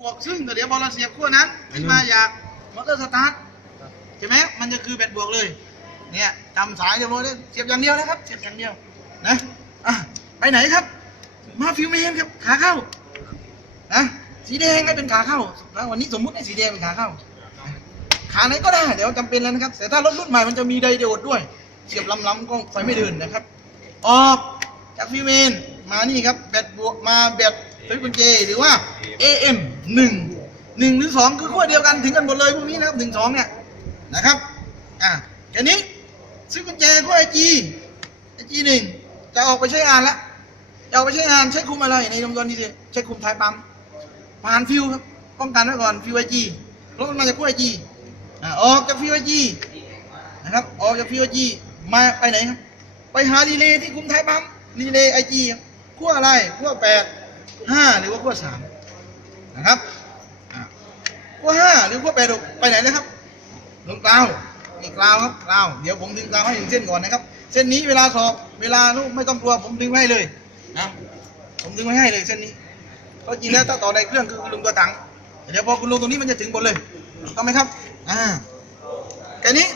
บวกซึ่งเดี๋ยวบอลเราเสียบขั้วนั้นขึ้นมาจากมอเตอร์สตาร์ทใช่ไหมมันจะคือแบตบวกเลย เนี่ยจำสายเดียวเลยเสียบอย่างเดียวนะครับ เสียบอย่างเดียวนะอะไปไหนครับ มาฟิวเมนครับขาเข้านะสีแดงให้เป็นขาเข้าแล้ววันนี้สมมุติให้สีแดงเป็นขาเข้า ขาไหนก็ได้เดี๋ยวจำเป็นแล้วนะครับแต่ถ้ารถรุ่นใหม่มันจะมีไดโดดด้วย เสียบล้ำๆก็ไฟไม่เดินนะครับ ออกจากฟิวเมนมานี่ครับแบตบวกมาแบต สวิตช์กุญแจหรือว่า AM หนึ่งหนึ่งหรือสองคือขั้วเดียวกันถึงกันหมดเลยพวกนี้นะครับหนึ่งสองเนี่ยนะครับอะแค่นี้สวิตช์กุญแจขั้วไอจีไอจีหนึ่งจะออกไปใช้งานแล้วจะออกไปใช้งานใช้คุมอะไรในวงจรดีเซลใช้คุมท้ายปั๊มผ่านฟิวครับป้องกันไว้ก่อนฟิวไอจีรถมันมาจากขั้วไอจีอะออกจากฟิวไอจีนะครับออกจากฟิวไอจีมาไปไหนครับไปหารีเลย์ที่คุมท้ายปั๊มรีเลย์ไอจีขั้วอะไรขั้วแปด ห้าหรือว่าขั้วสามนะครับขั้วห้าหรือขั้วแปดไปไหนนะครับลงกลาวนี่กลาวครับกลาวเดี๋ยวผมดึงกลาวให้ถึงเส้นก่อนนะครับ เส้นนี้เวลาสอบเวลาลูกไม่ต้องกลัวผมดึงไว้ให้เลยนะผมดึงไว้ให้เลยเส้นนี้เพราะจริงแล้วถ้าต่อในเครื่องคือคุณลุงตัวถังเดี๋ยวพอคุณลุงตรงนี้มันจะถึงหมดเลยต้องไหมครับอ่าแค่นี้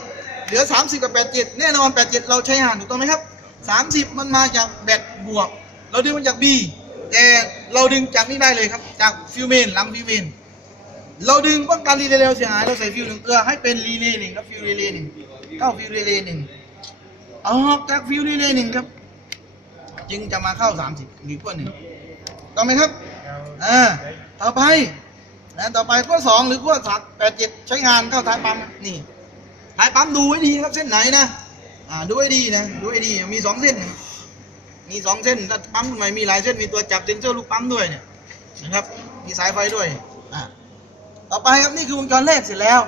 เหลือ 30 กับ 87 แน่นอน 87 เราใช้หานถูกต้องไหมครับ 30 มันมาจากแบตบวก เราดึงมาจาก B แต่เราดึงจากนี้ได้เลยครับ จากฟิวเมนหลังฟิวเมนเราดึงป้องกันรีเลย์เร็วเสียหายเราใส่ฟิวหนึ่งเกลือให้เป็นรีเลย์หนึ่งครับฟิวรีเลย์หนึ่งเข้าฟิวรีเลย์หนึ่งออกจากฟิวรีเลย์หนึ่งครับ จึงจะมาเข้า30หรือขั้วหนึ่งต้องไหมครับอ่าต่อไปนะต่อไปขั้วสองหรือขั้วสามแปดเจ็ดใช้งานเข้าท้ายปั๊มนี่ท้ายปั๊มดูไว้ดีครับเส้นไหนนะอ่าดูไว้ดีนะดูไว้ดีมีสองเส้นนะ มีสองเส้นถ้าปั๊มใหม่มีหลายเส้นมีตัวจับเซนเซอร์ลูกปั๊มด้วยเนี่ยนะครับมีสายไฟด้วยอ่าต่อไปครับนี่คือวงจรแรกเสร็จแล้ว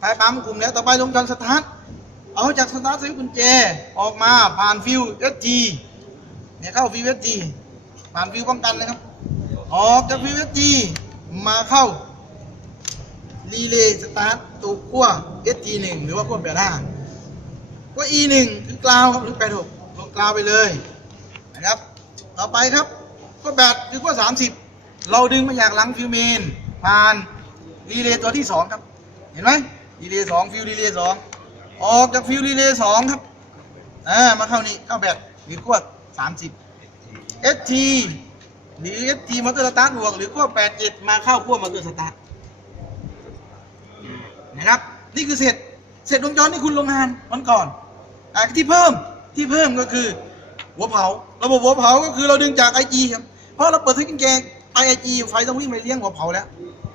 ท้ายปั๊มกลุ่มแล้วต่อไปวงจรสตาร์ทเอาจากสตาร์ทสวิตช์กุญแจออกมาผ่านฟิวเอสจีเนี่ยเข้าฟิวเอสจีผ่านฟิวป้องกันนะครับ ออกจากฟิวเอสจีมาเข้ารีเลย์สตาร์ทตัวขั้ว ST1 หนึ่งหรือว่าขั้ว85ขั้ว E1 คือกลาวครับหรือ86ลงกลาวไปเลย นะครับ ต่อไปครับขั้วแบตคือขั้ว30เราดึงมาจากหลังฟิวเมนผ่านรีเลย์ตัวที่2ครับ เห็นไหมรีเลย์2ฟิวรีเลย์2ออกจากฟิวรีเลย์2ครับอ่ามาเข้านี่เข้าแบตหรือขั้ว30 ST หรือ ST มอเตอร์สตาร์ทบวกหรือขั้ว87มาเข้าขั้วมอเตอร์สตาร์ทนะครับ นี่คือเสร็จเสร็จวงจรที่คุณลงงานวันก่อนอะที่เพิ่มที่เพิ่มก็คือ หัวเผาระบบหัวเผาก็คือเราดึงจากไอจีครับเพราะเราเปิดทิ้งแกงไปไอจีไฟต้องวิ่งไปเลี้ยงหัวเผาแล้ว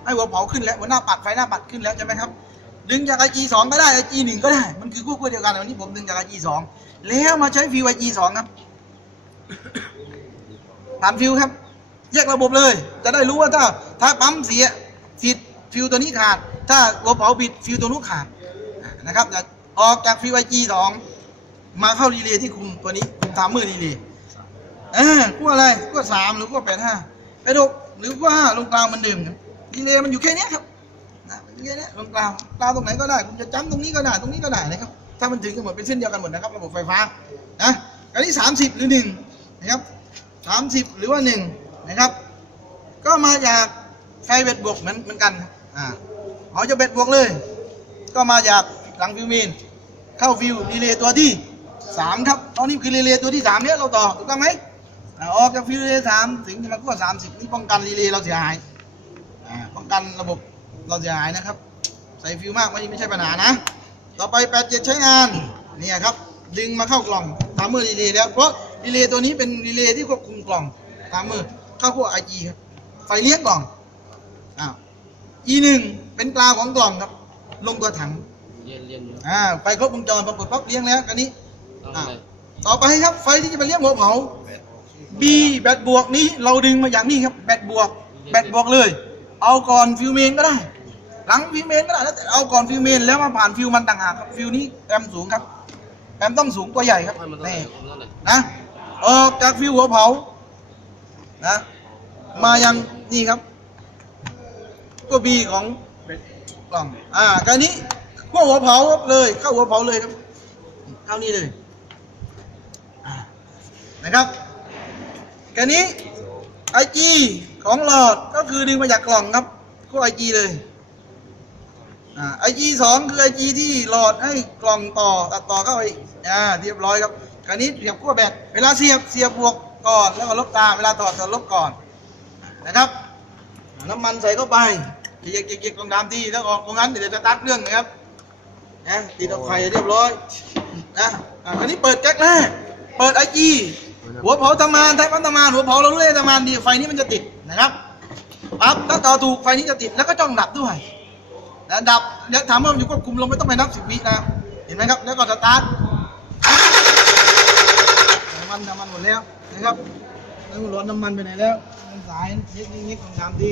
ให้หัวเผาขึ้นแล้วหัวหน้าปัดไฟหน้าปัดขึ้นแล้วใช่ไหมครับ ดึงจากไอจีสองก็ได้ไอจีหนึ่งก็ได้ มันคือคู่คู่เดียวกันวันนี้ผมดึงจากไอจีสองแล้วมาใช้ฟิวไอจีสองครับผ่านฟิวครับ แยกระบบเลย จะได้รู้ว่าถ้าถ้าปั๊มเสียสิทธิ์ฟิวตัวนี้ขาด ถ้าหัวเผาบิดฟิวตัวนู้นขาดนะครับจะออกจากฟิวไอจีสอง มาเข้ารีเลย์ที่คุมตัวนี้คุมทามมือรีเลย์เออขั้อะไรขั้สามหรือขั้แปดห้าไปดูหรือวห้าลงกลางมันเดิมรีเลย์มันอยู่แค่นี้ครับนะอยู่แค่เนี้ยลงกลางกลางตรงไหนก็ได้คุณจะจ้ำตรงนี้ก็ได้ตรงนี้ก็ได้นะครับ ถ้ามันถึงกันหมดเป็นเส้นเดียวกันหมดนะครับระบบไฟฟ้านะอันนี้สามสิบหรือหนึ่งนะครับสามสิบหรือว่าหนึ่งนะครับ ก็มาจากไฟเบ็ดบวกเหมือนเหมือนกันอ่าเอาจะเบ็ดบวกเลย ก็มาจากหลังฟิวมีนเข้าฟิวรีเลย์ตัวที่ สามครับตอนนี้คือรีเลย์ตัวที่สามเนี้ยเราต่อถูกต้องไหมอ่าออกจากฟิวรีเลย์สามถึงจะมาขั้วสามสิบนี่ป้องกันรีเลย์เราเสียหายอ่าป้องกันระบบเราเสียหายนะครับ ใส่ฟิวมากไม่ไม่ใช่ปัญหานะ ต่อไปแปดเจ็ดใช้งานเนี่ยครับดึงมาเข้ากล่องตามมือรีเลย์แล้วเพราะรีเลย์ตัวนี้เป็นรีเลย์ที่ควบคุมกล่องตามมือเข้าพวกไอจีครับไฟเลี้ยงกล่องอ้าว E หนึ่งเป็นกลาวของกล่องครับ ลงตัวถังเรียนเรียนอยู่อ่าไฟครบวงจรพอเปิดปั๊บเลี้ยงแล้วกันนี้เอาอะไรต่อไปครับไฟที่จะไปเลี้ยงหัวเผา B แบตบวกนี้เราดึงมาอย่างนี้ครับแบตบวกแบตบวกเลย เอาก่อนฟิวเมนก็ได้ หลังฟิวเมนก็ได้แล้วแต่เอาก่อนฟิวเมนแล้วมาผ่านฟิวมันต่างหากครับฟิวนี้แอมสูงครับแอมต้องสูงตัวใหญ่ครับให้มันต้องนี่เอาเท่าไหร่นะออกจากฟิวหัวเผานะมายังนี่ครับ ตัวบีของกล่องอ่าการนี้พวกหัวเผาครับเลย เข้าหัวเผาเลยครับเข้านี่เลยอ่า นะครับการนี้ไอจีของหลอดก็คือดึงมาจากกล่องครับก็ไอจีเลยไอจีสองคือไอจีที่หลอดให้กล่องต่อตัดต่อเข้าไปอ่าเรียบร้อยครับคราวนี้เสียบขั้วแบตเวลาเสียบเสียบบวกก่อนแล้วก็ลบตามเวลาถอดถอดลบก่อนนะครับน้ำมันใส่เข้าไปเกียกเกียกเกียกตรงตามที่แล้วออกตรงนั้นเดี๋ยวจะตาร์ทเรื่องนะครับนะติดเอาไฟเรียบร้อยนะคราวนี้เปิดแก๊กแรกเปิดไอจี หัวเผาตะมานไทยปั้นตะมานหัวเผาเรารู้เลยตะมานดีไฟนี้มันจะติดนะครับปั๊บถ้าต่อถูกไฟนี้จะติดแล้วก็จ้องดับด้วยแล้วดับเดี๋ยวถามว่ามันอยู่ควบคุมลงไม่ต้องไปนับสิบวินะเห็นไหมครับ แล้วก็สตาร์ทน้ำมันน้ำมันหมดแล้วนะครับแล้วร้อนน้ำมันไปไหนแล้วมันสายนิดนิดนิดของสามที